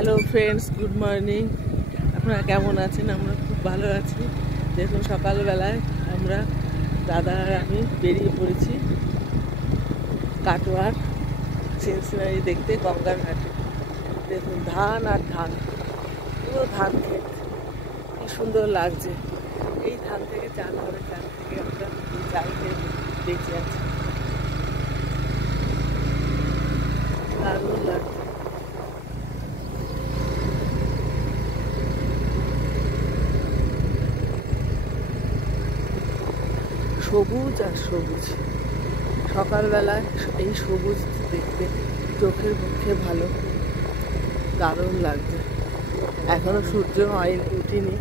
Hello friends, good morning. আপনারা কেমন আছেন? আমরা খুব ভালো আছি। দেখুন, সকালবেলায় আমরা দাদা আর আমি বেরিয়ে পড়েছি কাটোয়ার সিনসিনারি দেখতে, গঙ্গার ঘাটে। দেখুন, ধান আর ধান, পুরো ধান ক্ষেত, কি সুন্দর লাগছে। এই ধান থেকে চাল হবে, চাল থেকে আমরা চাল খেয়ে বেঁচে আছি। দারুণ লাগছে। সবুজ আর সবুজ, সকালবেলায় এই সবুজ দেখতে চোখের পক্ষে ভালো, দারুণ লাগছে। এখনো সূর্য হয়নি, উঠিনি।